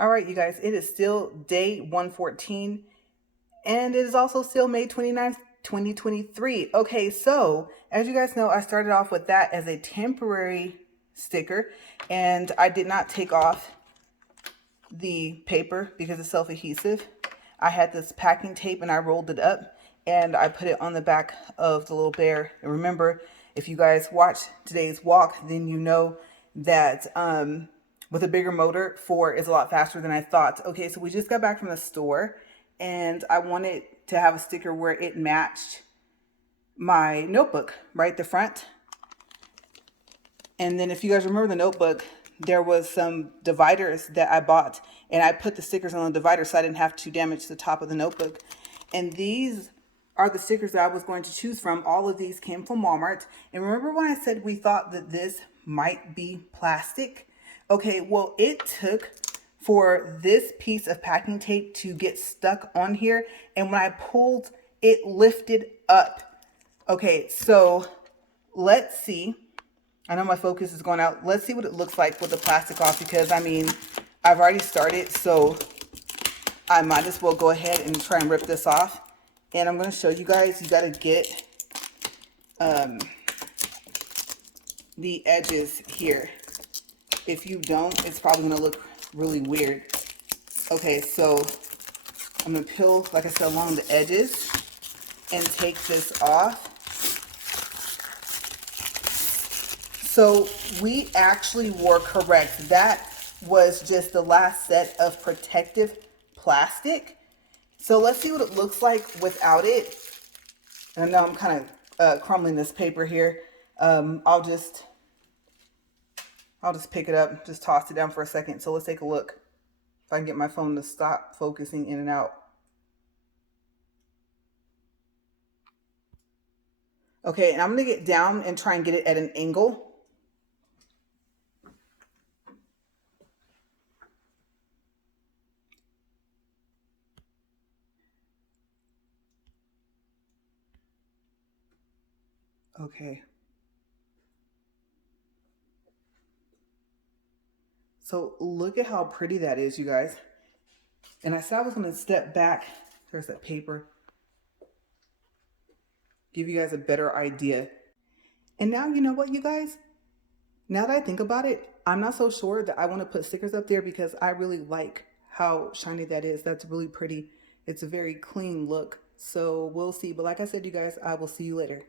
All right, you guys, it is still day 114, and it is also still May 29th, 2023. Okay, so as you guys know, I started off with that as a temporary sticker, and I did not take off the paper because it's self-adhesive. I had this packing tape and I rolled it up and I put it on the back of the little bear. And remember, if you guys watched today's walk, then you know that with a bigger motor, 4 is a lot faster than I thought. Okay, so we just got back from the store and I wanted to have a sticker where it matched my notebook, right, the front. And then if you guys remember the notebook, there was some dividers that I bought and I put the stickers on the divider so I didn't have to damage the top of the notebook. And these are the stickers that I was going to choose from. All of these came from Walmart. And remember when I said we thought that this might be plastic? Okay, well, it took for this piece of packing tape to get stuck on here. And when I pulled, it lifted up. Okay, so let's see. I know my focus is going out. Let's see what it looks like with the plastic off, because I mean, I've already started, so I might as well go ahead and try and rip this off. And I'm going to show you guys, you got to get the edges here. If you don't, it's probably going to look really weird. Okay, so I'm going to peel, like I said, along the edges and take this off. So we actually were correct. That was just the last set of protective plastic. So let's see what it looks like without it. And I know I'm kind of crumbling this paper here. I'll just pick it up, just toss it down for a second. So let's take a look. If I can get my phone to stop focusing in and out. Okay, and I'm gonna get down and try and get it at an angle. Okay. So look at how pretty that is, you guys. And I said I was going to step back. There's that paper. Give you guys a better idea. And now, you know what, you guys? Now that I think about it, I'm not so sure that I want to put stickers up there because I really like how shiny that is. That's really pretty. It's a very clean look. So we'll see. But like I said, you guys, I will see you later.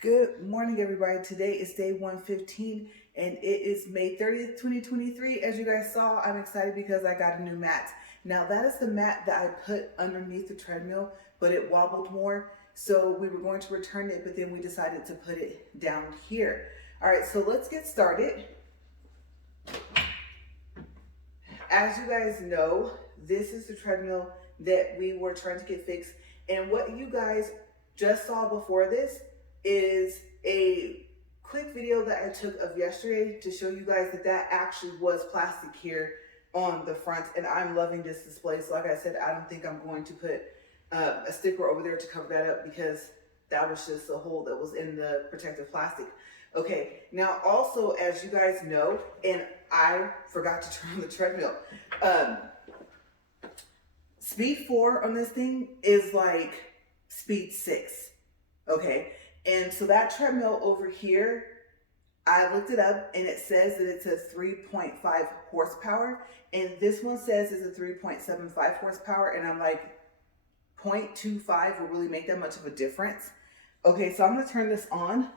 Good morning, everybody. Today is day 115 and it is May 30th, 2023. As you guys saw, I'm excited because I got a new mat. Now that is the mat that I put underneath the treadmill, but it wobbled more. So we were going to return it, but then we decided to put it down here. All right, so let's get started. As you guys know, this is the treadmill that we were trying to get fixed. And what you guys just saw before this is a quick video that I took of yesterday to show you guys that that actually was plastic here on the front. And I'm loving this display. So like I said, I don't think I'm going to put a sticker over there to cover that up because that was just a hole that was in the protective plastic. Okay, now also, as you guys know, and I forgot to turn on the treadmill, speed 4 on this thing is like speed 6, okay? And so that treadmill over here, I looked it up and it says that it's a 3.5 horsepower, and this one says it's a 3.75 horsepower, and I'm like, 0.25 will really make that much of a difference. Okay, so I'm gonna turn this on.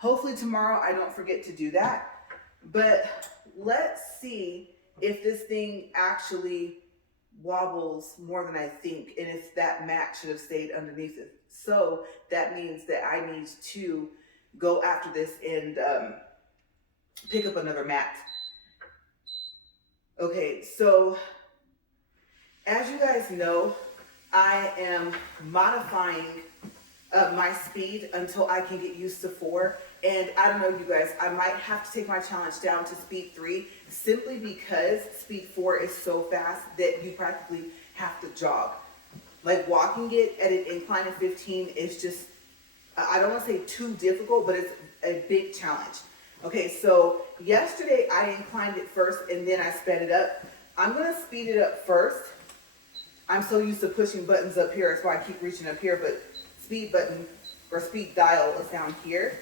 Hopefully tomorrow I don't forget to do that, but let's see if this thing actually wobbles more than I think, and if that mat should have stayed underneath it. So that means that I need to go after this and pick up another mat. Okay, so as you guys know, I am modifying my speed until I can get used to 4. And I don't know, you guys, I might have to take my challenge down to speed 3 simply because speed 4 is so fast that you practically have to jog. Like walking it at an incline of 15 is just, I don't want to say too difficult, but it's a big challenge. Okay, so yesterday I inclined it first and then I sped it up. I'm going to speed it up first. I'm so used to pushing buttons up here, that's why I keep reaching up here, but speed button or speed dial is down here.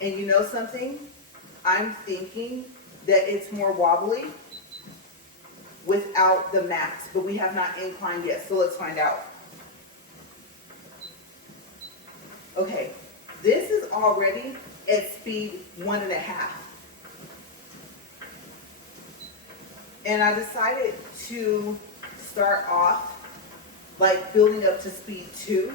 And you know something? I'm thinking that it's more wobbly without the mats, but we have not inclined yet, so let's find out. Okay, this is already at speed 1.5. And I decided to start off like building up to speed 2.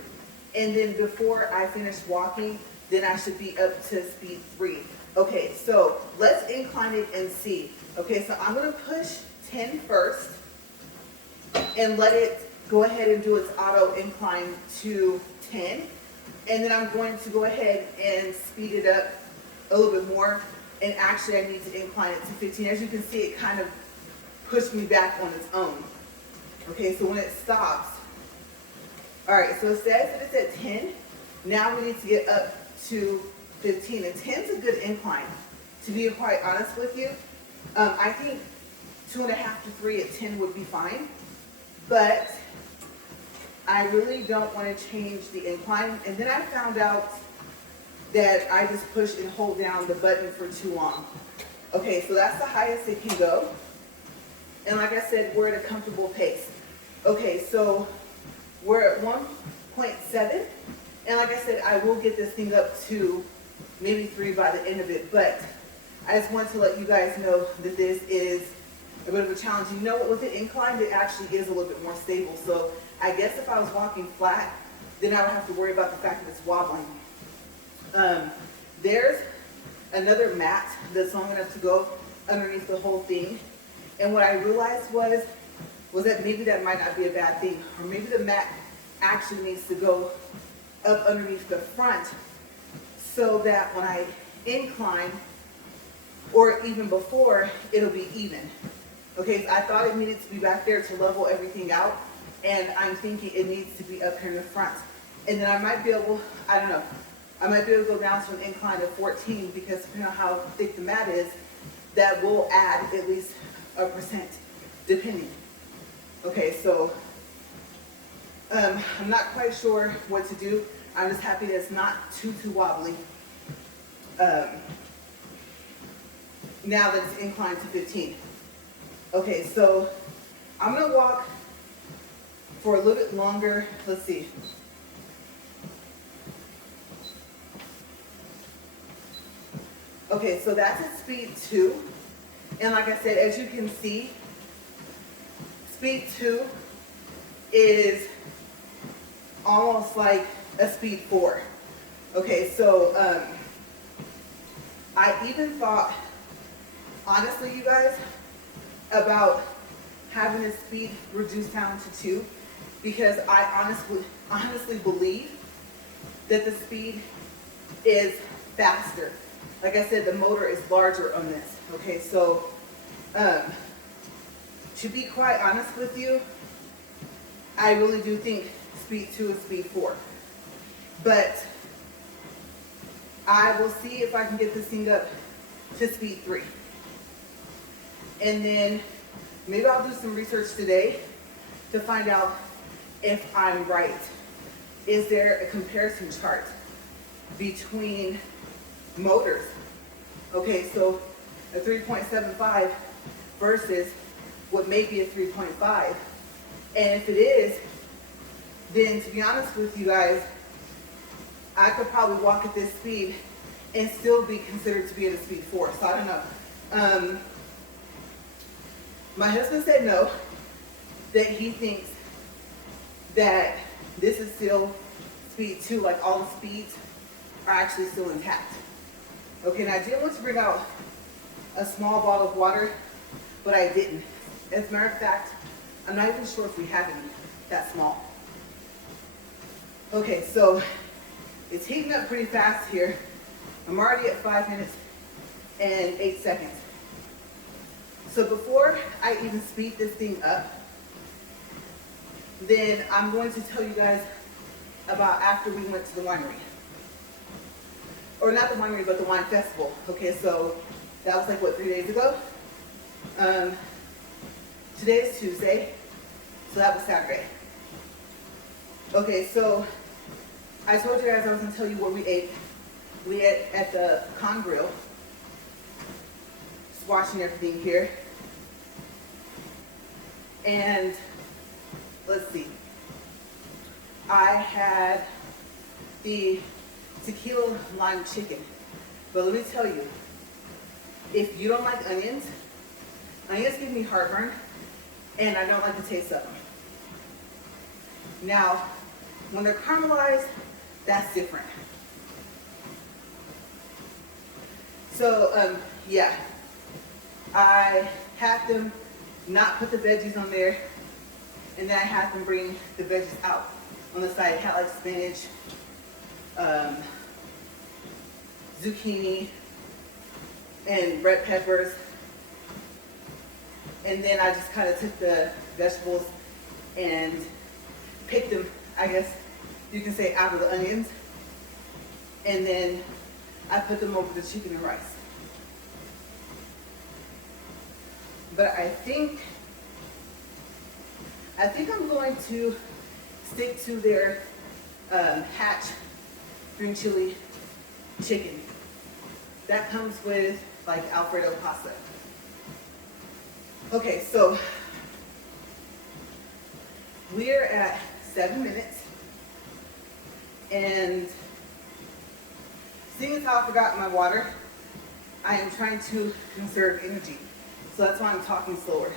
And then before I finish walking, then I should be up to speed 3. Okay, so let's incline it and see. Okay, so I'm gonna push 10 first and let it go ahead and do its auto incline to 10. And then I'm going to go ahead and speed it up a little bit more. And actually I need to incline it to 15. As you can see, it kind of pushed me back on its own. Okay, so when it stops, all right, so it says that it's at 10. Now we need to get up to 15, and 10 is a good incline. To be quite honest with you, I think 2.5 to 3 at 10 would be fine, but I really don't want to change the incline. And then I found out that I just push and hold down the button for too long. Okay, so that's the highest it can go. And like I said, we're at a comfortable pace. Okay, so we're at 1.7. And like I said, I will get this thing up to maybe 3 by the end of it. But I just wanted to let you guys know that this is a bit of a challenge. You know what, with the incline, it actually is a little bit more stable. So I guess if I was walking flat, then I would have to worry about the fact that it's wobbling. There's another mat that's long enough to go underneath the whole thing. And what I realized was that maybe that might not be a bad thing. Or maybe the mat actually needs to go up underneath the front so that when I incline, or even before, it'll be even. Okay, so I thought it needed to be back there to level everything out, and I'm thinking it needs to be up here in the front. And then I might be able, I don't know, I might be able to go down to an incline of 14 because depending on how thick the mat is, that will add at least 1%, depending. Okay, so I'm not quite sure what to do. I'm just happy that it's not too wobbly. Now that it's inclined to 15. Okay, so I'm gonna walk for a little bit longer. Let's see. Okay, so that's at speed 2. And like I said, as you can see, speed 2 is almost like a speed 4. Okay, so I even thought, honestly, you guys, about having the speed reduced down to 2 because I honestly believe that the speed is faster. Like I said, the motor is larger on this. Okay, so to be quite honest with you, I really do think speed 2 is speed 4. But I will see if I can get this thing up to speed 3. And then maybe I'll do some research today to find out if I'm right. Is there a comparison chart between motors? Okay, so a 3.75 versus what may be a 3.5. And if it is, then to be honest with you guys, I could probably walk at this speed and still be considered to be at a speed 4. So I don't know. My husband said no, that he thinks that this is still speed 2, like all the speeds are actually still intact. Okay, and I did want to bring out a small bottle of water, but I didn't. As a matter of fact, I'm not even sure if we have any that small. Okay, so It's heating up pretty fast here. I'm already at 5 minutes and 8 seconds. So before I even speed this thing up, then I'm going to tell you guys about after we went to the winery. Or not the winery, but the wine festival. Okay, so that was like, what, 3 days ago? Today is Tuesday, so that was Saturday. Okay, so I told you guys I was going to tell you where we ate. We ate at the Con Grill. Just watching everything here. And let's see. I had the tequila lime chicken. But let me tell you, if you don't like onions give me heartburn, and I don't like the taste of them. Now, when they're caramelized, that's different. So, yeah, I had them not put the veggies on there, and then I had them bring the veggies out. On the side, it had like spinach, zucchini, and red peppers. And then I just kind of took the vegetables and picked them, I guess you can say, out of the onions. And then I put them over the chicken and rice. But I think I'm going to stick to their Hatch green chili chicken. That comes with like Alfredo pasta. Okay, so we're at 7 minutes, and seeing as how I forgot my water, I am trying to conserve energy. So that's why I'm talking slower.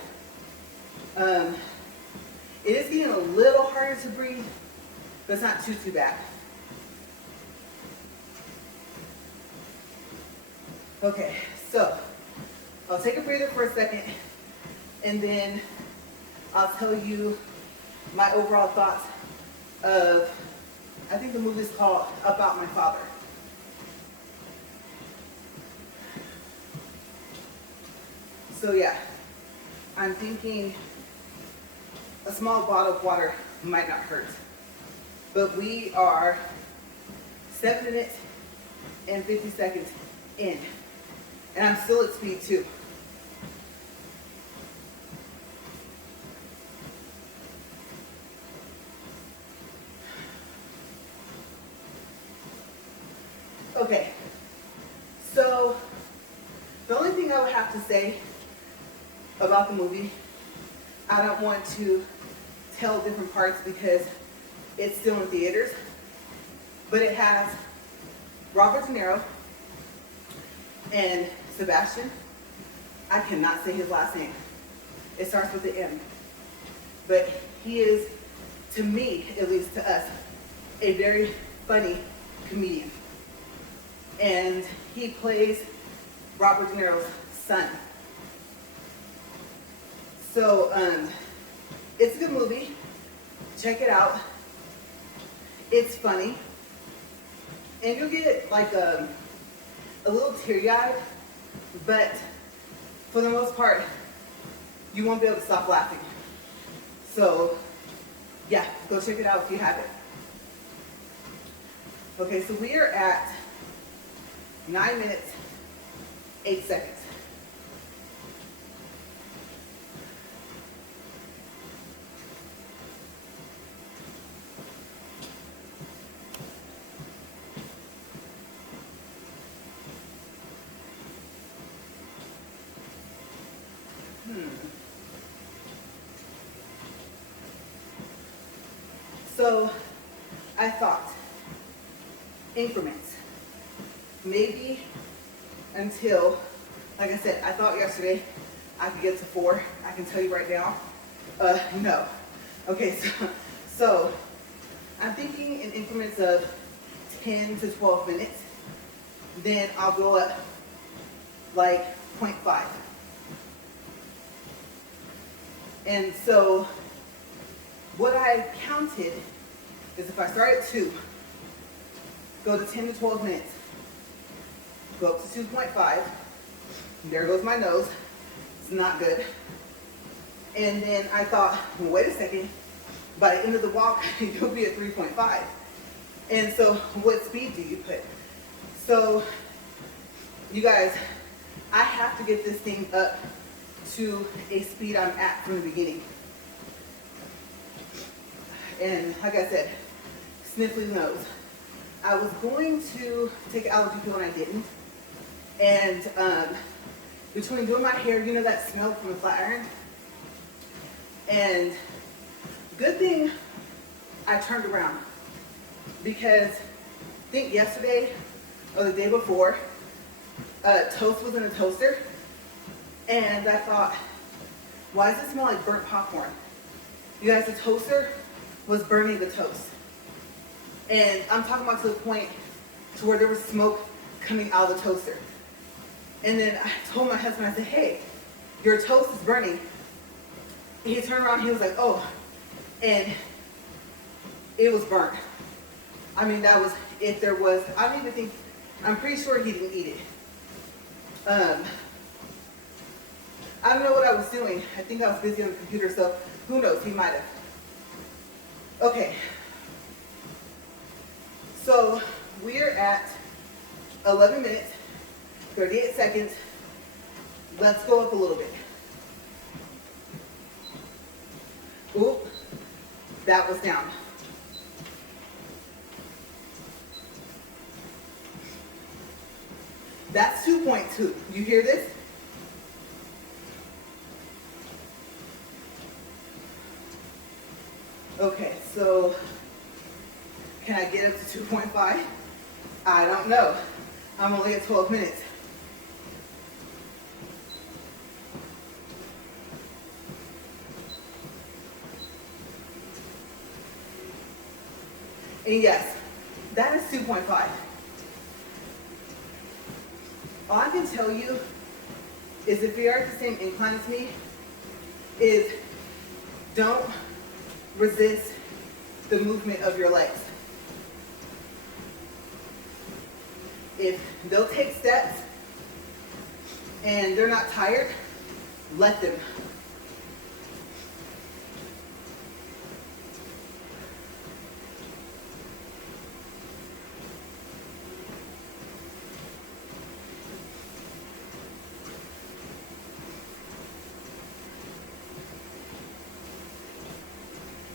It is getting a little harder to breathe, but it's not too bad. Okay, so I'll take a breather for a second, and then I'll tell you my overall thoughts of, I think the movie is called About My Father. So yeah, I'm thinking a small bottle of water might not hurt. But we are 7 minutes and 50 seconds in. And I'm still at speed 2. Okay, so the only thing I would have to say about the movie, I don't want to tell different parts because it's still in theaters, but it has Robert De Niro and Sebastian. I cannot say his last name. It starts with the M. But he is, to me, at least to us, a very funny comedian. And he plays Robert De Niro's son. So, it's a good movie. Check it out. It's funny. And you'll get like a little teary-eyed, but for the most part, you won't be able to stop laughing. So, yeah, go check it out if you haven't. Okay, so we are at 9 minutes, 8 seconds. So I thought increments, maybe until, like I said, I thought yesterday I could get to 4. I can tell you right now, no. Okay, so I'm thinking in increments of 10 to 12 minutes, then I'll go up like 0.5. And so what I counted is if I start at 2, go to 10 to 12 minutes, go up to 2.5. There goes my nose. It's not good. And then I thought, well, wait a second, by the end of the walk, you'll be at 3.5. And so what speed do you put? So you guys, I have to get this thing up to a speed I'm at from the beginning. And like I said, sniffly nose. I was going to take an allergy pill and I didn't. And between doing my hair, you know that smell from the flat iron? And good thing I turned around, because I think yesterday or the day before, toast was in a toaster, and I thought, why does it smell like burnt popcorn? You guys, the toaster was burning the toast. And I'm talking about to the point to where there was smoke coming out of the toaster. And then I told my husband, I said, hey, your toast is burning. He turned around, he was like, oh, and it was burnt. I mean, that was, if there was, I don't even think, I'm pretty sure he didn't eat it. I don't know what I was doing. I think I was busy on the computer, so who knows, he might have. Okay. So we're at 11 minutes, 38 seconds. Let's go up a little bit. Ooh, that was down. That's 2.2. You hear this? Okay, so can I get up to 2.5? I don't know. I'm only at 12 minutes. And yes, that is 2.5. All I can tell you is if you're at the same incline as me, is don't resist the movement of your legs. If they'll take steps and they're not tired, let them.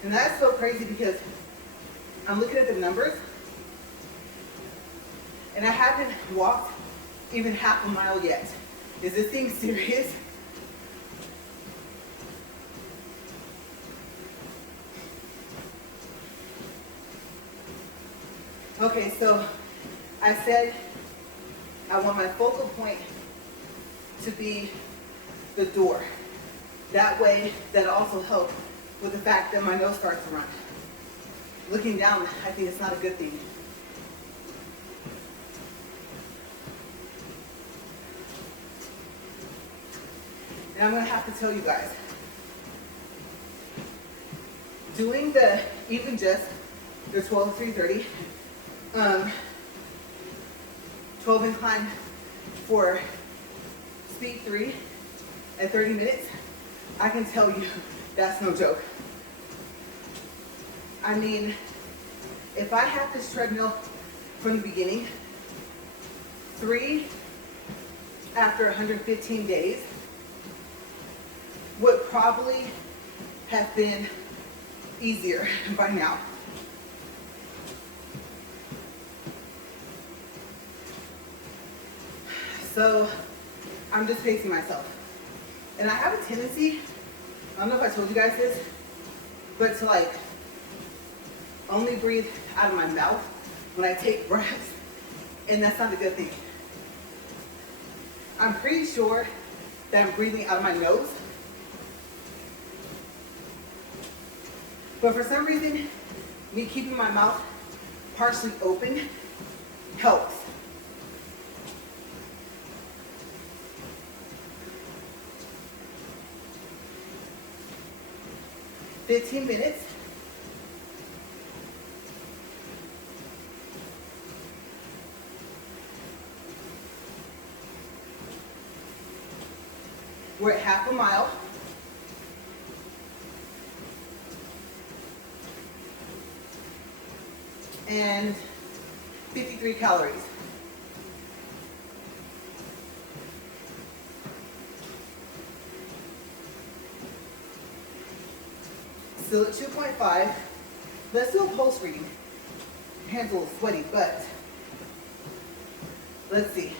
And that's so crazy because I'm looking at the numbers and I haven't walked even half a mile yet. Is this thing serious? Okay, so I said I want my focal point to be the door. That way, that'll also help with the fact that my nose starts to run. Looking down, I think it's not a good thing. And I'm gonna have to tell you guys, doing the even just the 12 330, 12 incline for speed 3 at 30 minutes, I can tell you that's no joke. I mean, if I had this treadmill from the beginning, 3 after 115 days would probably have been easier by now. So I'm just pacing myself. And I have a tendency, I don't know if I told you guys this, but to like only breathe out of my mouth when I take breaths, and that's not a good thing. I'm pretty sure that I'm breathing out of my nose, but for some reason, me keeping my mouth partially open helps. $15 minutes. We're at half a mile. And 53 calories. Still at 2.5. Let's do a pulse reading. Hands a little sweaty, but let's see.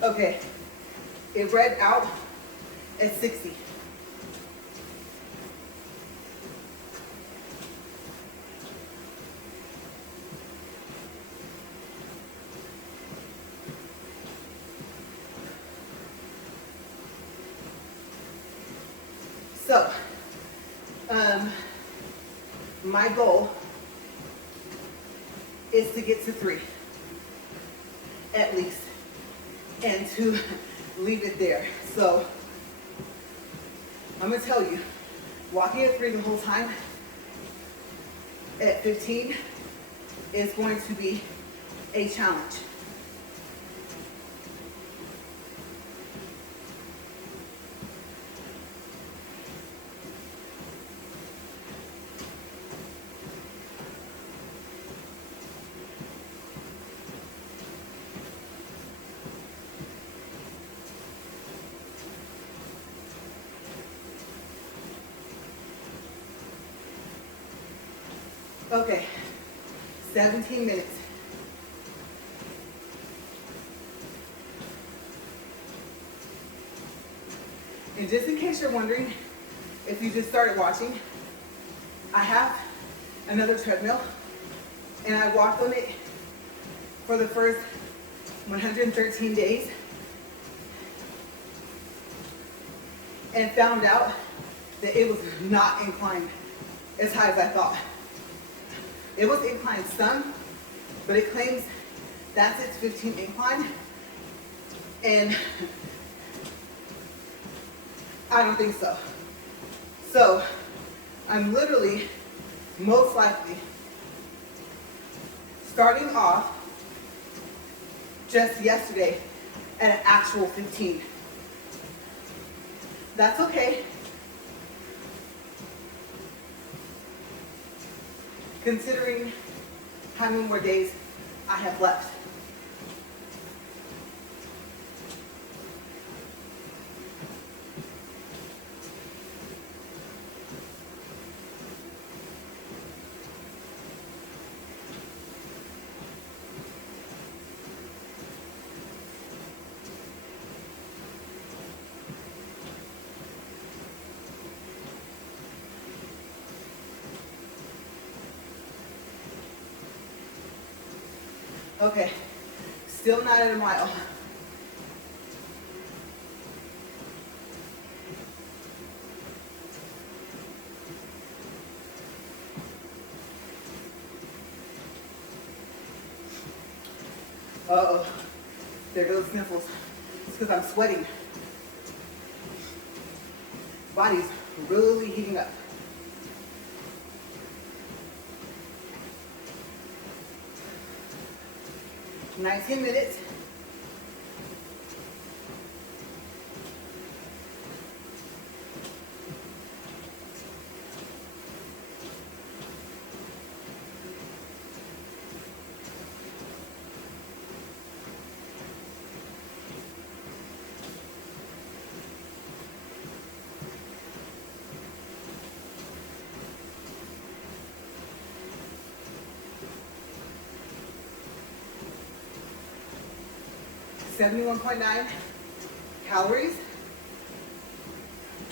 Okay, it read out at 60. So, my goal is to get to 3, at least, and to leave it there. So, I'm gonna tell you, walking at 3 the whole time at 15 is going to be a challenge. Okay, 17 minutes. And just in case you're wondering, if you just started watching, I have another treadmill, and I walked on it for the first 113 days and found out that it was not inclined as high as I thought. It was inclined some, but it claims that's its 15 incline, and I don't think so. So I'm literally most likely starting off just yesterday at an actual 15. That's okay, considering how many more days I have left. Okay, still not at a mile. Uh-oh, there goes sniffles. It's because I'm sweating. Body's really heating up. "19 minutes. .71.9 calories,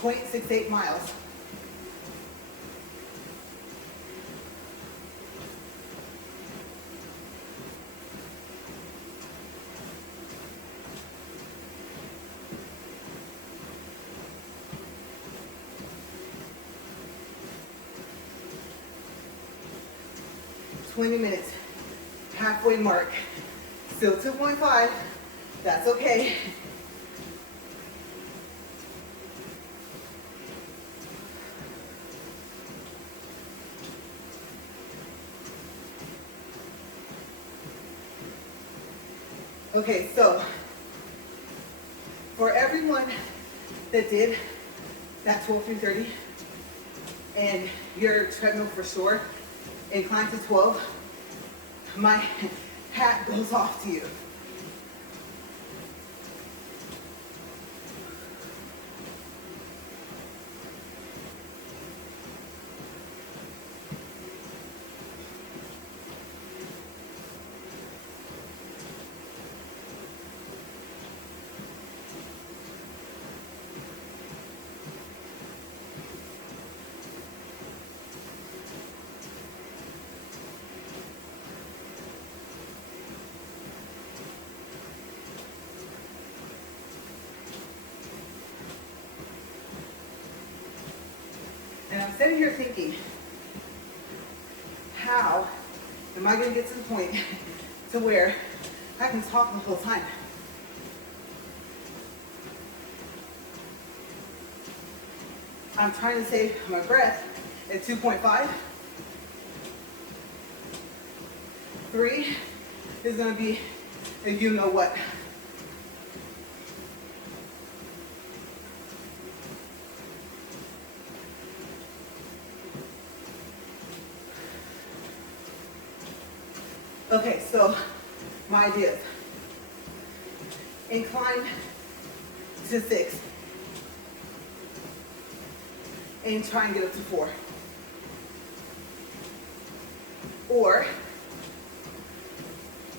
0.68 miles. "20 minutes, halfway mark, still 2.5. That's okay. Okay, so for everyone that did that 12 through 30 and your treadmill for sure inclined to 12, my hat goes off to you. And I'm sitting here thinking, how am I going to get to the point to where I can talk the whole time? I'm trying to save my breath at 2.5. 3 is going to be a you know what. Okay, so my ideas. Incline to 6 and try and get up to 4. Or,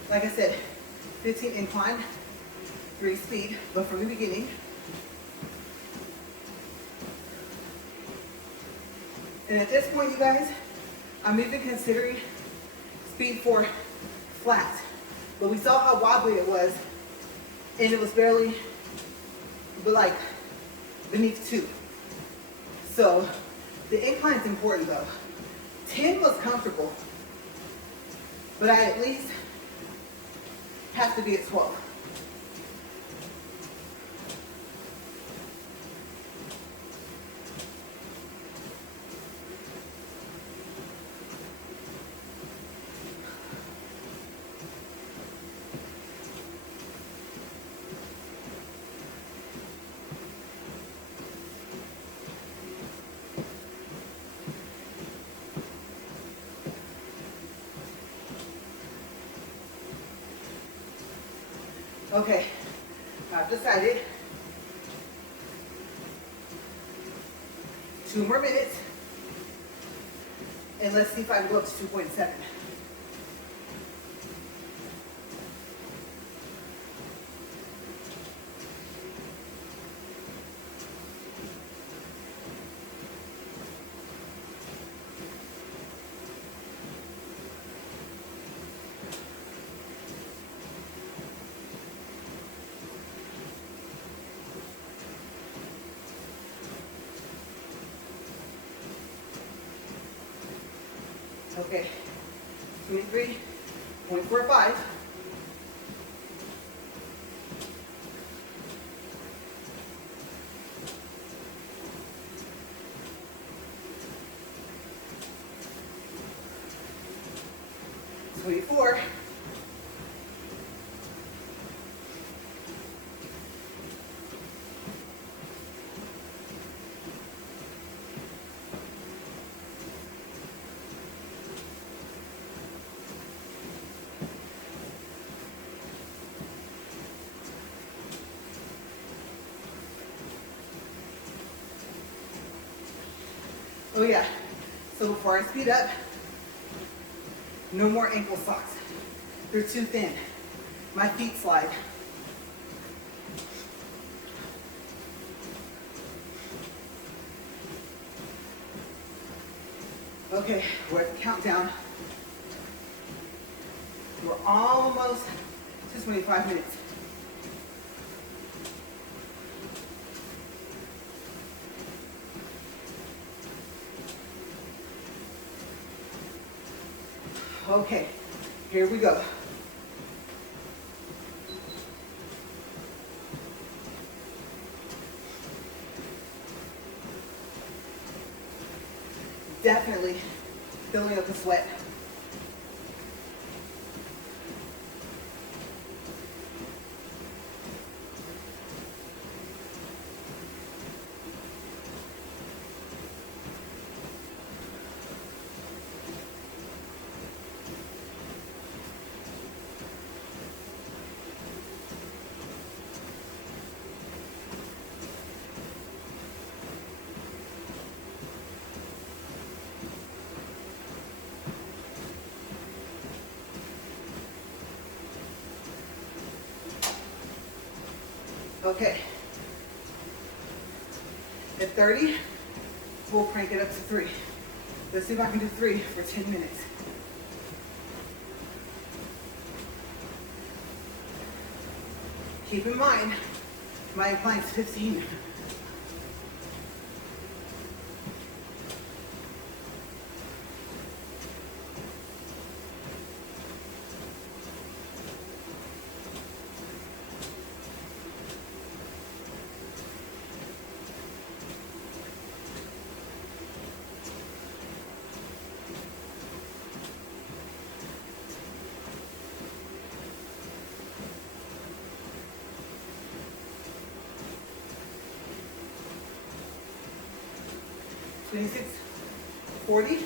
like I said, 15 incline, 3 speed, but from the beginning. And at this point, you guys, I'm even considering speed 4 flat. But we saw how wobbly it was, and it was barely, but like, beneath 2. So, the incline's important though. 10 was comfortable, but I at least have to be at 12. Okay, I've decided 2 more minutes, and let's see if I can go up to 2.7. Okay, 23.45. .24. Oh yeah, so before I speed up, no more ankle socks. They're too thin. My feet slide. Okay, we're at the countdown. We're almost to 25 minutes. Okay, here we go. Definitely filling up the sweat. Okay. At 30, we'll crank it up to 3. Let's see if I can do 3 for 10 minutes. Keep in mind, my incline is 15. $26, $40.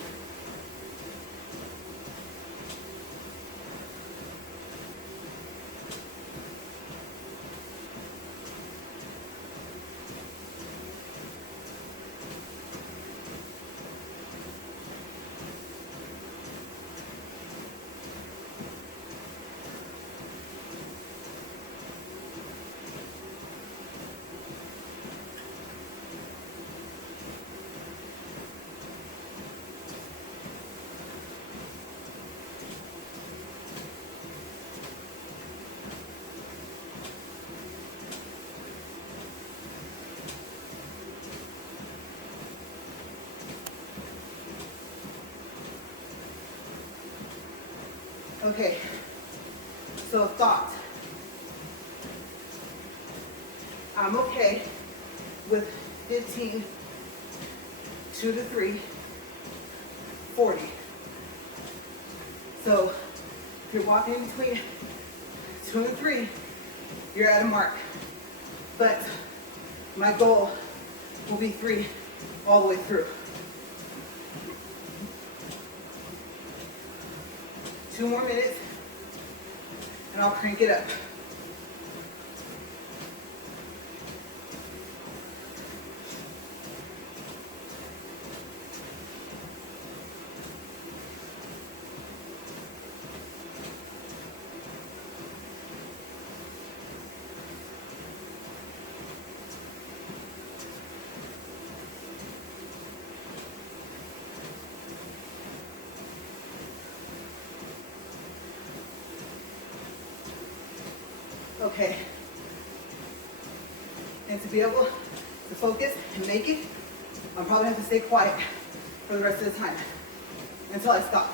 Okay, so thought. I'm okay with 15, 2 to 3, 40. So if you're walking in between 2 and 3, you're at a mark. But my goal will be 3 all the way through. 2 more minutes, and I'll crank it up. Okay, and to be able to focus and make it, I'll probably have to stay quiet for the rest of the time until I stop.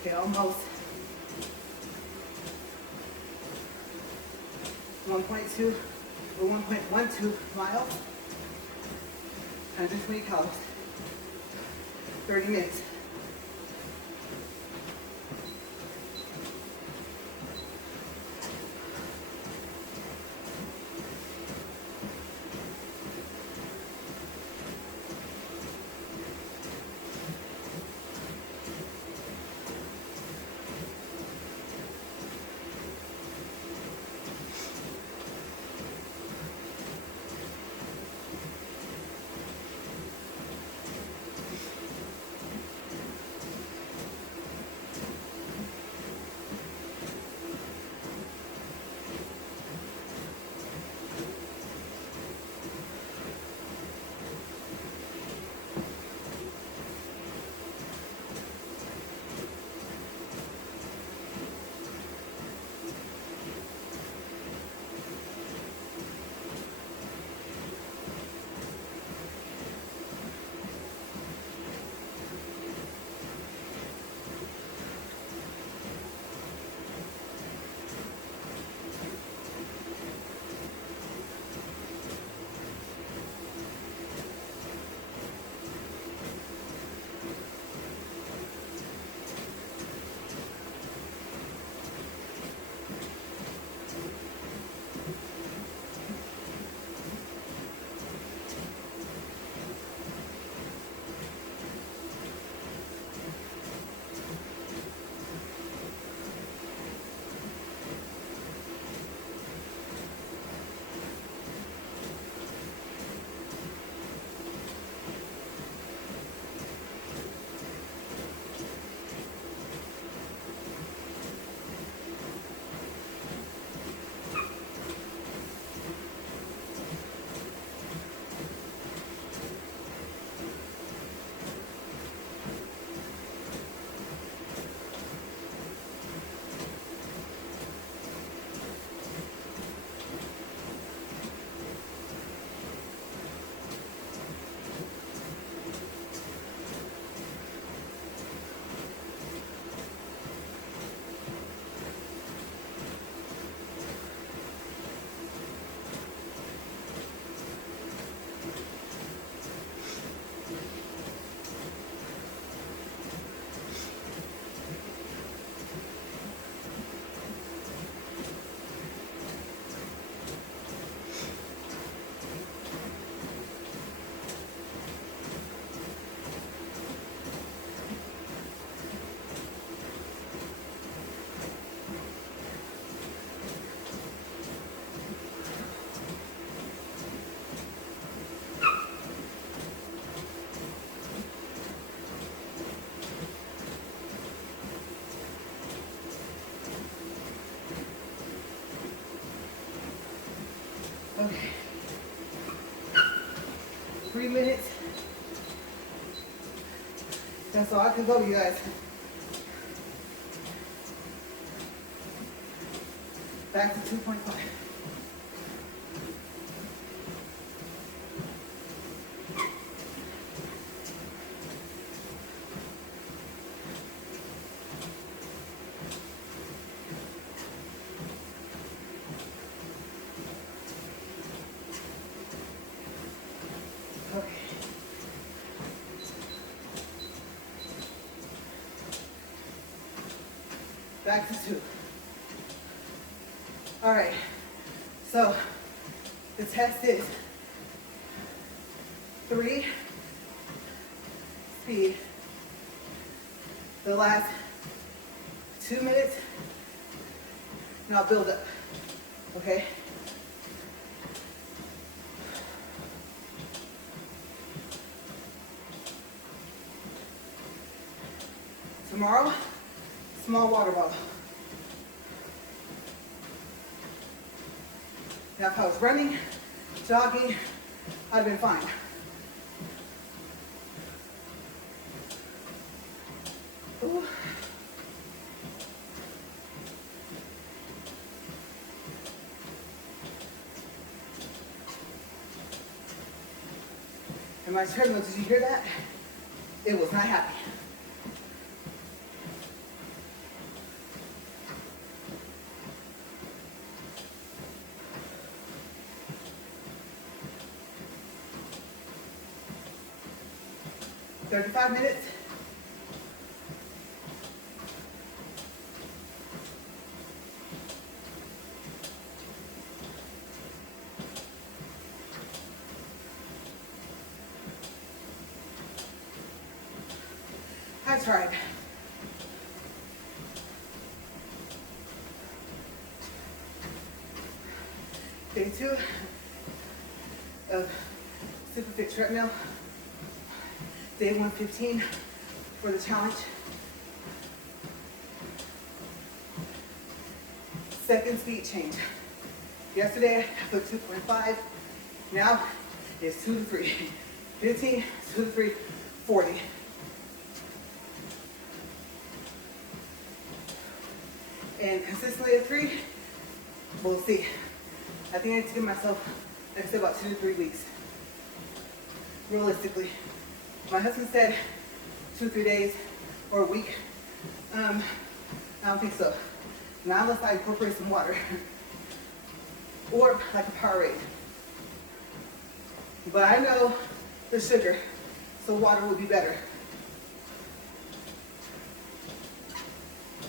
Okay, almost. 1.2 or 1.12 miles, 120 calories, 30 minutes. Okay. 3 minutes. That's all I can go, you guys. Back to 2.5. Okay. Back to 2. All right, so the test is 3 speed, the last 2 minutes, and I'll build up, okay? Tomorrow, small water bottle. Now, if I was running, jogging, I'd have been fine. Ooh. And my treadmill, did you hear that? It was not happy. $35 minutes. I tried. Day 2 of Superfit treadmill. Day 115 for the challenge. Second speed change. Yesterday I put 2.5. Now it's 2 to 3. 15, 2 to 3, 40. And consistently at 3, we'll see. I think I need to give myself, like I said, about 2 to 3 weeks. Realistically. My husband said 2 or 3 days or a week. I don't think so. Not unless I incorporate some water. Or like a Powerade. But I know the sugar, so water would be better.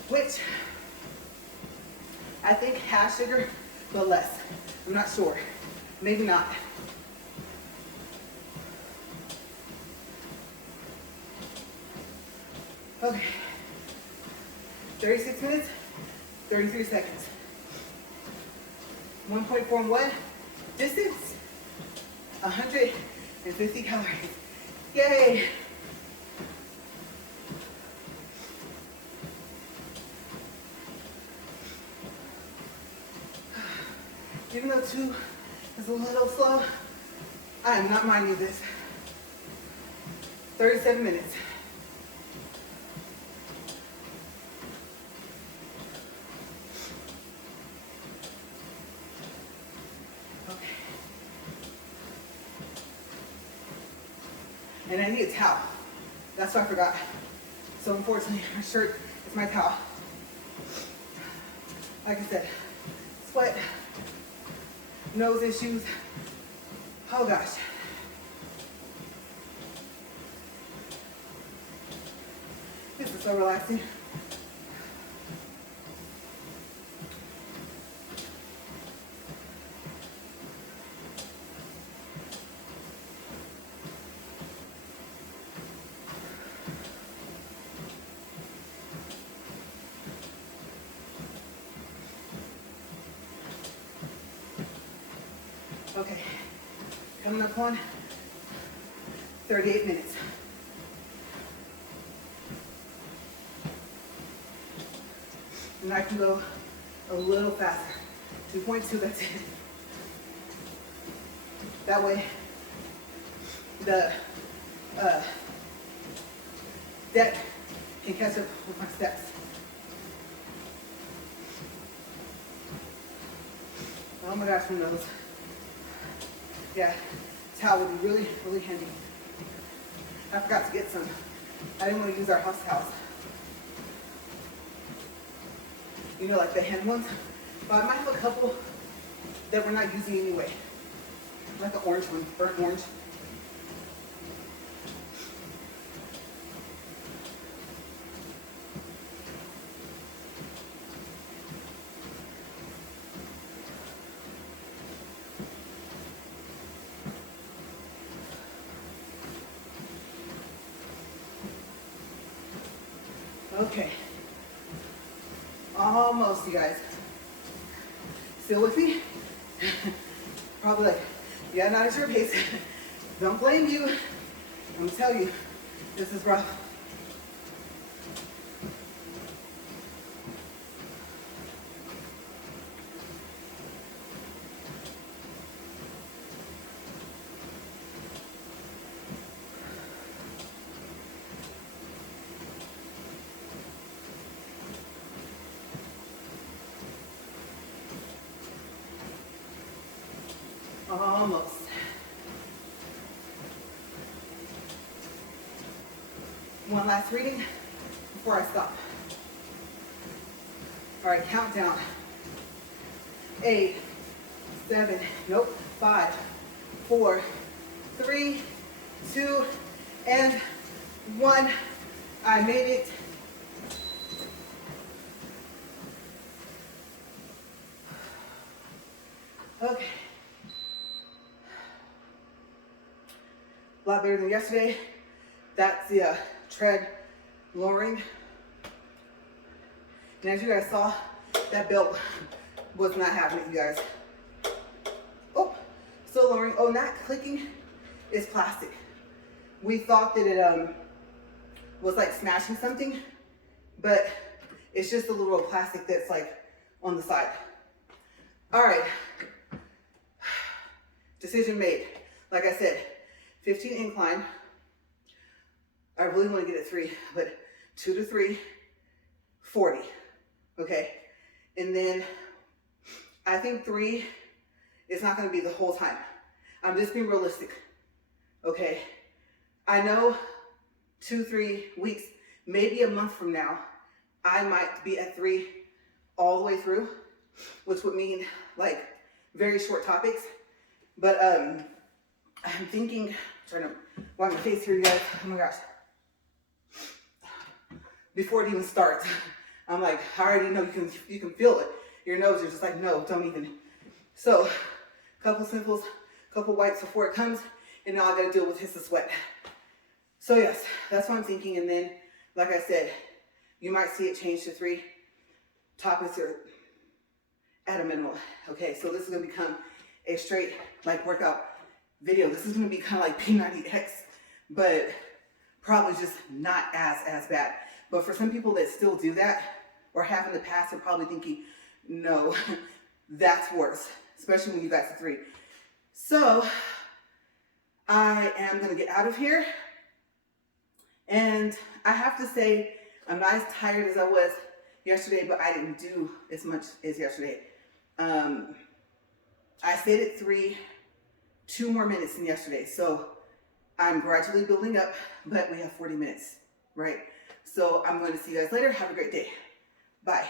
Which, I think has sugar, but less. I'm not sure. Maybe not. Okay. 36 minutes, 33 seconds. 1.4 and what? Distance? 150 calories. Yay! Even though 2 is a little slow, I am not minding this. 37 minutes. Okay. And I need a towel. That's what I forgot. So unfortunately, my shirt is my towel. Like I said, sweat, nose issues. Oh gosh. This is so relaxing. Okay, coming up on 38 minutes. And I can go a little faster. 2.2, that's it. That way the deck can catch up with my steps. Oh my gosh, who knows? Yeah, towel would be really, really handy. I forgot to get some. I didn't want to use our house towels. You know, like the hand ones. But I might have a couple that we're not using anyway. Like an orange one, burnt orange. Okay. Almost, you guys. Still with me? Probably like, yeah, not at your pace. Don't blame you. I'm gonna tell you, this is rough. Almost. One last reading before I stop. All right, countdown. 8, 7, nope, 5, 4, 3, 2, and 1. I made it. Okay. A lot better than yesterday. That's the tread lowering. And as you guys saw, that belt was not having it, you guys. Oh, still lowering. Oh, not clicking. It's plastic. We thought that it was like smashing something, but it's just a little plastic that's like on the side. All right. Decision made. Like I said, 15 incline. I really want to get it 3, but 2 to 3, 40. Okay. And then I think 3 is not going to be the whole time. I'm just being realistic. Okay. I know 2, 3 weeks, maybe a month from now, I might be at 3 all the way through, which would mean like very short topics. But I'm thinking, trying to wipe my face here, you guys. Oh my gosh. Before it even starts, I'm like, I already know you can feel it. Your nose is just like, no, don't even. So, couple sniffles, couple wipes before it comes, and now I gotta deal with the sweat. So yes, that's what I'm thinking. And then, like I said, you might see it change to 3. Topics are at a minimum. Okay, so this is gonna become a straight like workout video. This is gonna be kind of like P90X, but probably just not as bad. But for some people that still do that or have in the past, are probably thinking, no, that's worse, especially when you got to 3. So I am gonna get out of here. And I have to say, I'm not as tired as I was yesterday, but I didn't do as much as yesterday. I stayed at 3, 2 more minutes than yesterday. So I'm gradually building up, but we have 40 minutes, right? So I'm going to see you guys later. Have a great day. Bye.